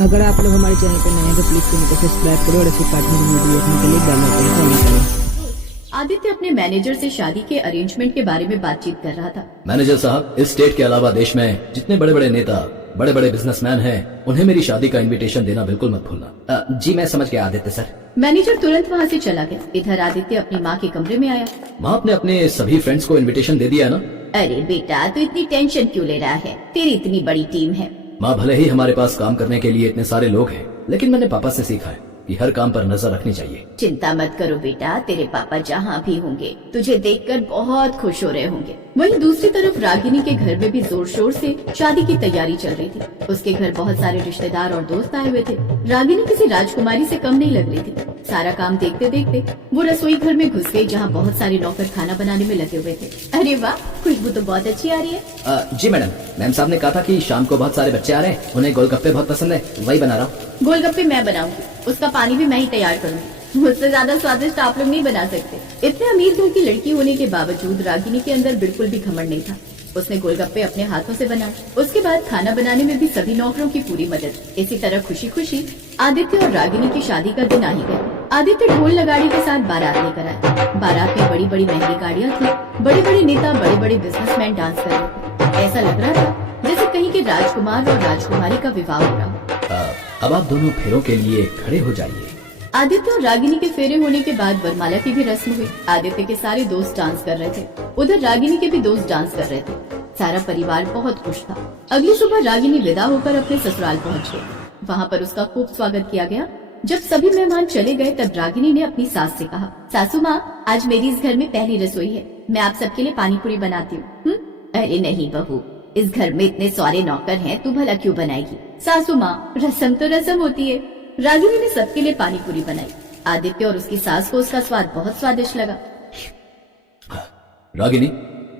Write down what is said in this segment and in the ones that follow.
अगर आप लोग हमारे चैनल पर नए हैं तो प्लीज चैनल को सब्सक्राइब करो और ऐसे पार्टनर की वीडियो देखने के लिए बेल आइकन को ऑन करें। आदित्य अपने मैनेजर से शादी के अरेंजमेंट के बारे में बातचीत कर रहा था। मैनेजर साहब, इस स्टेट के अलावा देश में जितने बड़े बड़े नेता, बड़े बड़े बिजनेसमैन हैं, उन्हें मेरी शादी का इनविटेशन देना बिल्कुल मत भूलना। जी मैं समझ गया आदित्य सर। मैनेजर तुरंत वहाँ से चला गया। इधर आदित्य अपनी माँ के कमरे में आया। माँ, आपने अपने सभी फ्रेंड्स को इनविटेशन दे दिया है ना? अरे बेटा, तू इतनी टेंशन क्यों ले रहा है? तेरी इतनी बड़ी टीम है। माँ, भले ही हमारे पास काम करने के लिए इतने सारे लोग हैं, लेकिन मैंने पापा से सीखा है कि हर काम पर नजर रखनी चाहिए। चिंता मत करो बेटा, तेरे पापा जहाँ भी होंगे तुझे देखकर बहुत खुश हो रहे होंगे। वहीं दूसरी तरफ रागिनी के घर में भी जोर शोर से शादी की तैयारी चल रही थी। उसके घर बहुत सारे रिश्तेदार और दोस्त आए हुए थे। रागिनी किसी राजकुमारी से कम नहीं लग रही थी। सारा काम देखते देखते वो रसोई घर में घुस गई, जहाँ बहुत सारे नौकर खाना बनाने में लगे हुए थे। अरे वाह, खुशबू तो बहुत अच्छी आ रही है। जी मैडम, मैम साहब ने कहा था कि शाम को बहुत सारे बच्चे आ रहे हैं, उन्हें गोलगप्पे बहुत पसंद है, वही बना रहा हूँ। गोलगप्पे मैं बनाऊंगी, उसका पानी भी मैं ही तैयार करूंगी। मुझसे ज्यादा स्वादिष्ट आप लोग नहीं बना सकते। इतने अमीर घर की लड़की होने के बावजूद रागिनी के अंदर बिल्कुल भी घमंड नहीं था। उसने गोलगप्पे अपने हाथों से बनाए। उसके बाद खाना बनाने में भी सभी नौकरों की पूरी मदद। इसी तरह खुशी खुशी आदित्य और रागिनी की शादी का दिन आ ही गया। आदित्य ढोल नगाड़ी के साथ बारात लेकर आया। बारात में बड़ी बड़ी महंगी गाड़ियाँ थी। बड़े बड़े नेता, बड़े बड़े बिजनेसमैन डांस कर रहे थे। ऐसा लग रहा था जैसे कहीं के राजकुमार और राजकुमारी का विवाह हो रहा हो। अब आप दोनों फेरों के लिए खड़े हो जाइए। आदित्य और रागिनी के फेरे होने के बाद वरमाला की भी रस्म हुई। आदित्य के सारे दोस्त डांस कर रहे थे, उधर रागिनी के भी दोस्त डांस कर रहे थे। सारा परिवार बहुत खुश था। अगली सुबह रागिनी विदा होकर अपने ससुराल पहुंच गई। वहाँ पर उसका खूब स्वागत किया गया। जब सभी मेहमान चले गए तब रागिनी ने अपनी सास से कहा, सासू माँ, आज मेरी इस घर में पहली रसोई है, मैं आप सबके लिए पानी पूरी बनाती हूँ। अरे नहीं बहू, इस घर में इतने सारे नौकर हैं, तू भला क्यों बनाएगी? सासू माँ, रसम तो रसम होती है। रागिनी ने सबके लिए पानी पूरी बनाई। आदित्य और उसकी सास को उसका स्वाद बहुत स्वादिष्ट लगा। रागिनी,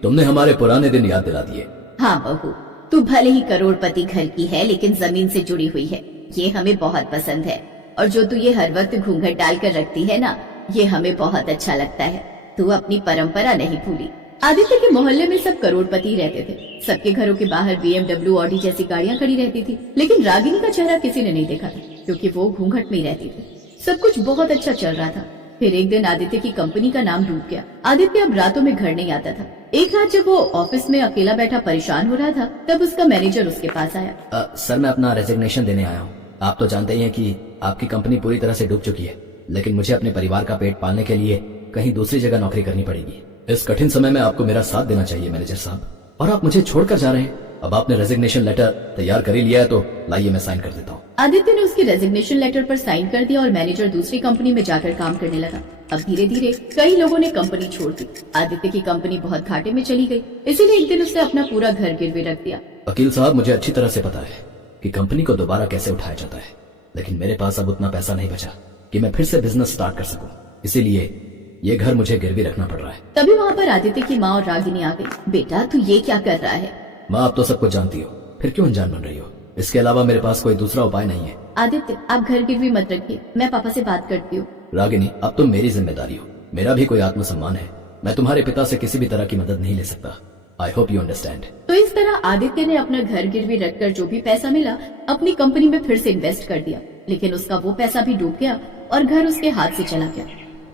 तुमने हमारे पुराने दिन याद दिला दिए। हाँ बहू, तू भले ही करोड़पति घर की है, लेकिन जमीन से जुड़ी हुई है। ये हमें बहुत पसंद है। और जो तू ये हर वक्त घूंघट डालकर रखती है ना, ये हमें बहुत अच्छा लगता है। तू अपनी परंपरा नहीं भूली। आदित्य के मोहल्ले में सब करोड़पति रहते थे। सबके घरों के बाहर BMW, ऑडी जैसी गाड़ियाँ खड़ी रहती थी, लेकिन रागिनी का चेहरा किसी ने नहीं देखा था, क्योंकि वो घूंघट में ही रहती थी। सब कुछ बहुत अच्छा चल रहा था। फिर एक दिन आदित्य की कंपनी का नाम डूब गया। आदित्य अब रातों में घर नहीं आता था। एक रात जब वो ऑफिस में अकेला बैठा परेशान हो रहा था, तब उसका मैनेजर उसके पास आया। सर, मैं अपना रेजिग्नेशन देने आया हूँ। आप तो जानते ही हैं कि आपकी कंपनी पूरी तरह से डूब चुकी है, लेकिन मुझे अपने परिवार का पेट पालने के लिए कहीं दूसरी जगह नौकरी करनी पड़ेगी। इस कठिन समय में आपको मेरा साथ देना चाहिए मैनेजर साहब, और आप मुझे छोड़कर जा रहे हैं। अब आपने रेजिग्नेशन लेटर तैयार कर ही लिया है तो लाइए मैं साइन कर देता हूँ। आदित्य ने उसकी रेजिग्नेशन लेटर पर साइन कर दिया और मैनेजर दूसरी कंपनी में जाकर काम करने लगा। अब धीरे धीरे कई लोगों ने कंपनी छोड़ दी। आदित्य की कंपनी बहुत घाटे में चली गई। इसीलिए एक दिन उसने अपना पूरा घर गिरवी रख दिया। वकील साहब, मुझे अच्छी तरह से पता है कि कंपनी को दोबारा कैसे उठाया जाता है, लेकिन मेरे पास अब उतना पैसा नहीं बचा कि मैं फिर से बिजनेस स्टार्ट कर सकूं। इसीलिए ये घर मुझे गिरवी रखना पड़ रहा है। तभी वहाँ पर आदित्य की माँ और रागिनी आ गई। बेटा, तू ये क्या कर रहा है? माँ, आप तो सब कुछ जानती हो, फिर क्यों अनजान बन रही हो? इसके अलावा मेरे पास कोई दूसरा उपाय नहीं है। आदित्य, आप घर गिरवी मत रखिए, मैं पापा से बात करती हूँ। रागिनी, अब तुम मेरी जिम्मेदारी हो। मेरा भी कोई आत्मसम्मान है। मैं तुम्हारे पिता से किसी भी तरह की मदद नहीं ले सकता। आई होप यू अंडरस्टैंड। तो इस तरह आदित्य ने अपना घर गिरवी रखकर जो भी पैसा मिला अपनी कंपनी में फिर से इन्वेस्ट कर दिया, लेकिन उसका वो पैसा भी डूब गया और घर उसके हाथ से चला गया।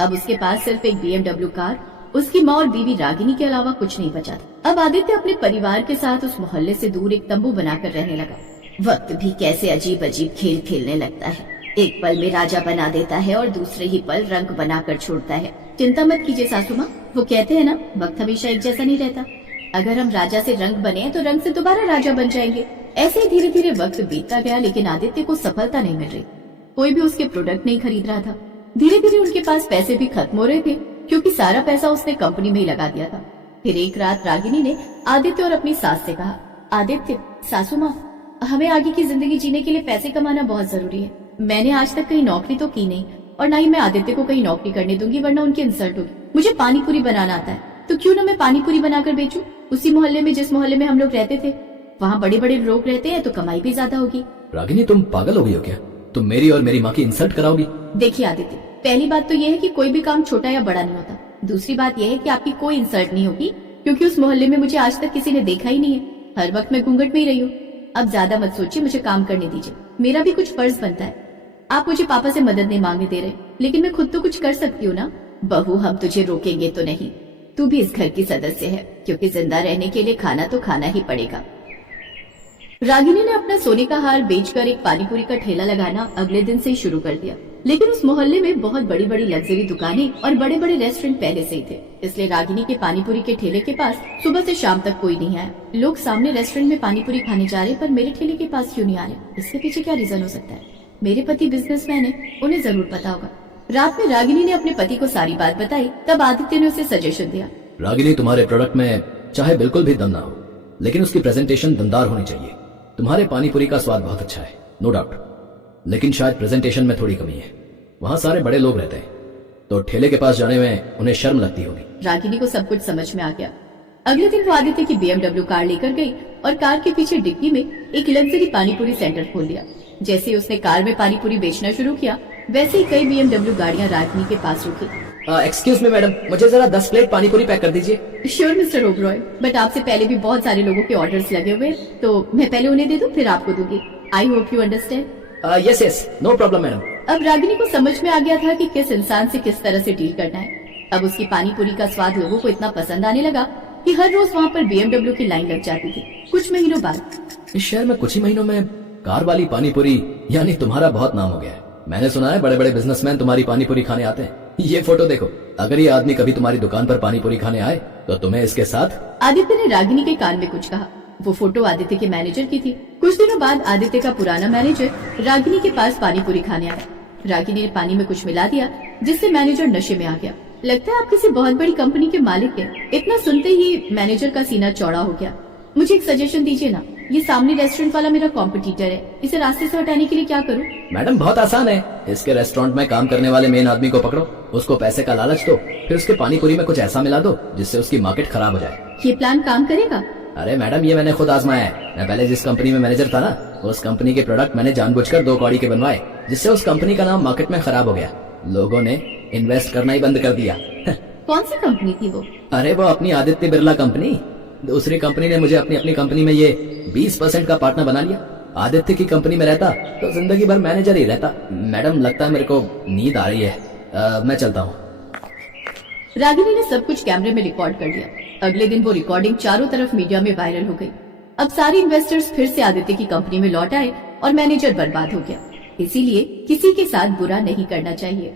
अब उसके पास सिर्फ एक BMW कार, उसकी माँ और बीवी रागिनी के अलावा कुछ नहीं बचा था। अब आदित्य अपने परिवार के साथ उस मोहल्ले से दूर एक तंबू बनाकर रहने लगा। वक्त भी कैसे अजीब अजीब खेल खेलने लगता है। एक पल में राजा बना देता है और दूसरे ही पल रंग बनाकर छोड़ता है। चिंता मत कीजिए सासू माँ, वो कहते हैं ना, वक्त हमेशा एक जैसा नहीं रहता। अगर हम राजा से रंग बने तो रंग से दोबारा राजा बन जाएंगे। ऐसे ही धीरे धीरे वक्त बीतता गया, लेकिन आदित्य को सफलता नहीं मिल रही। कोई भी उसके प्रोडक्ट नहीं खरीद रहा था। धीरे धीरे उनके पास पैसे भी खत्म हो रहे थे, क्योंकि सारा पैसा उसने कंपनी में ही लगा दिया था। फिर एक रात रागिनी ने आदित्य और अपनी सास से कहा, आदित्य, सासू माँ, हमें आगे की जिंदगी जीने के लिए पैसे कमाना बहुत जरूरी है। मैंने आज तक कहीं नौकरी तो की नहीं, और ना ही मैं आदित्य को कहीं नौकरी करने दूंगी, वरना उनकी इंसल्ट होगी। मुझे पानी पूरी बनाना आता है, तो क्यों ना मैं पानी पूरी बनाकर बेचूं। उसी मोहल्ले में जिस मोहल्ले में हम लोग रहते थे, वहाँ बड़े बड़े लोग रहते हैं, तो कमाई भी ज्यादा होगी। रागिनी, तुम पागल हो गई हो क्या? तुम मेरी और मेरी माँ की इंसल्ट कराओगी? देखिए आदित्य, पहली बात तो यह है कि कोई भी काम छोटा या बड़ा नहीं होता। दूसरी बात यह है कि आपकी कोई इंसल्ट नहीं होगी, क्योंकि उस मोहल्ले में मुझे आज तक किसी ने देखा ही नहीं है। हर वक्त मैं घूंघट में ही रही हूँ। अब ज्यादा मत सोचिए, मुझे काम करने दीजिए। मेरा भी कुछ फर्ज बनता है। आप मुझे पापा से मदद नहीं मांगने दे रहे, लेकिन मैं खुद तो कुछ कर सकती हूँ ना। बहू, हम तुझे रोकेंगे तो नहीं, तू भी इस घर की सदस्य है, क्योंकि जिंदा रहने के लिए खाना तो खाना ही पड़ेगा। रागिनी ने अपना सोने का हार बेचकर एक पानीपुरी का ठेला लगाना अगले दिन से ही शुरू कर दिया। लेकिन उस मोहल्ले में बहुत बड़ी बड़ी लग्जरी दुकानें और बड़े बड़े रेस्टोरेंट पहले से ही थे, इसलिए रागिनी के पानीपुरी के ठेले के पास सुबह से शाम तक कोई नहीं आया। लोग सामने रेस्टोरेंट में पानीपुरी खाने जा रहे, पर मेरे ठेले के पास क्यों नहीं आ रहे? इसके पीछे क्या रीजन हो सकता है? मेरे पति बिजनेसमैन है, उन्हें जरूर पता होगा। रात में रागिनी ने अपने पति को सारी बात बताई, तब आदित्य ने उसे सजेशन दिया। रागिनी, तुम्हारे प्रोडक्ट में चाहे बिल्कुल भी दम ना हो, लेकिन उसकी प्रेजेंटेशन दमदार होनी चाहिए। तुम्हारे पानीपुरी का स्वाद बहुत अच्छा है, नो डाउट, लेकिन शायद प्रेजेंटेशन में थोड़ी कमी है। वहाँ सारे बड़े लोग रहते हैं, तो ठेले के पास जाने में उन्हें शर्म लगती होगी। रागिनी को सब कुछ समझ में आ गया। अगले दिन वो आदित्य की BMW कार लेकर गई और कार के पीछे डिक्की में एक लग्जरी पानीपुरी सेंटर खोल लिया। जैसे ही उसने कार में पानीपुरी बेचना शुरू किया, वैसे ही कई BMW गाड़ियां रागिनी के पास रुकी। एक्सक्यूज मी मैडम, मुझे जरा 10 प्लेट पानीपुरी पैक कर दीजिए। श्योर मिस्टर ओबरॉय, बट आपसे पहले भी बहुत सारे लोगों के ऑर्डर्स लगे हुए, तो मैं पहले उन्हें दे दूं, फिर आपको दूंगी। I hope you understand. Yes yes, no problem madam. अब रागिनी को समझ में आ गया था कि किस इंसान से किस तरह से डील करना है। अब उसकी पानीपुरी का स्वाद लोगों को इतना पसंद आने लगा कि हर रोज वहाँ पर BMW की लाइन लग जाती थी। कुछ महीनों बाद इस शहर में कुछ ही महीनों में कार वाली पानीपुरी यानी तुम्हारा बहुत नाम हो गया है। मैंने सुना है बड़े बड़े बिजनेसमैन तुम्हारी पानीपुरी खाने आते हैं। ये फोटो देखो, अगर ये आदमी कभी तुम्हारी दुकान पर पानीपुरी खाने आए तो तुम्हें इसके साथ। आदित्य ने रागिनी के कान में कुछ कहा। वो फोटो आदित्य के मैनेजर की थी। कुछ दिनों बाद आदित्य का पुराना मैनेजर रागिनी के पास पानीपुरी खाने आया। रागिनी ने पानी में कुछ मिला दिया, जिससे मैनेजर नशे में आ गया। लगता है आप किसी बहुत बड़ी कंपनी के मालिक हैं। इतना सुनते ही मैनेजर का सीना चौड़ा हो गया। मुझे एक सजेशन दीजिए ना, ये सामने रेस्टोरेंट वाला मेरा कॉम्पिटिटर है, इसे रास्ते से हटाने के लिए क्या करूं? मैडम, बहुत आसान है। इसके रेस्टोरेंट में काम करने वाले मेन आदमी को पकड़ो, उसको पैसे का लालच दो, फिर उसके पानीपुरी में कुछ ऐसा मिला दो जिससे उसकी मार्केट खराब हो जाए। ये प्लान काम करेगा? अरे मैडम, ये मैंने खुद आजमाया है। मैं पहले जिस कंपनी में मैनेजर था ना, उस कंपनी के प्रोडक्ट मैंने जानबूझकर 2 कौड़ी के बनवाए, जिससे उस कंपनी का नाम मार्केट में खराब हो गया। लोगों ने इन्वेस्ट करना ही बंद कर दिया। कौन सी कंपनी थी वो? अरे वो अपनी आदित्य बिरला कंपनी। दूसरी कंपनी ने मुझे अपनी कंपनी में ये 20% का पार्टनर बना लिया। आदित्य की कंपनी में रहता तो जिंदगी भर मैनेजर ही रहता। मैडम, लगता है मेरे को नींद आ रही है, मैं चलता हूँ। रागिनी ने सब कुछ कैमरे में रिकॉर्ड कर लिया। अगले दिन वो रिकॉर्डिंग चारों तरफ मीडिया में वायरल हो गई। अब सारे इन्वेस्टर्स फिर से आदित्य की कंपनी में लौट आए और मैनेजर बर्बाद हो गया। इसीलिए किसी के साथ बुरा नहीं करना चाहिए।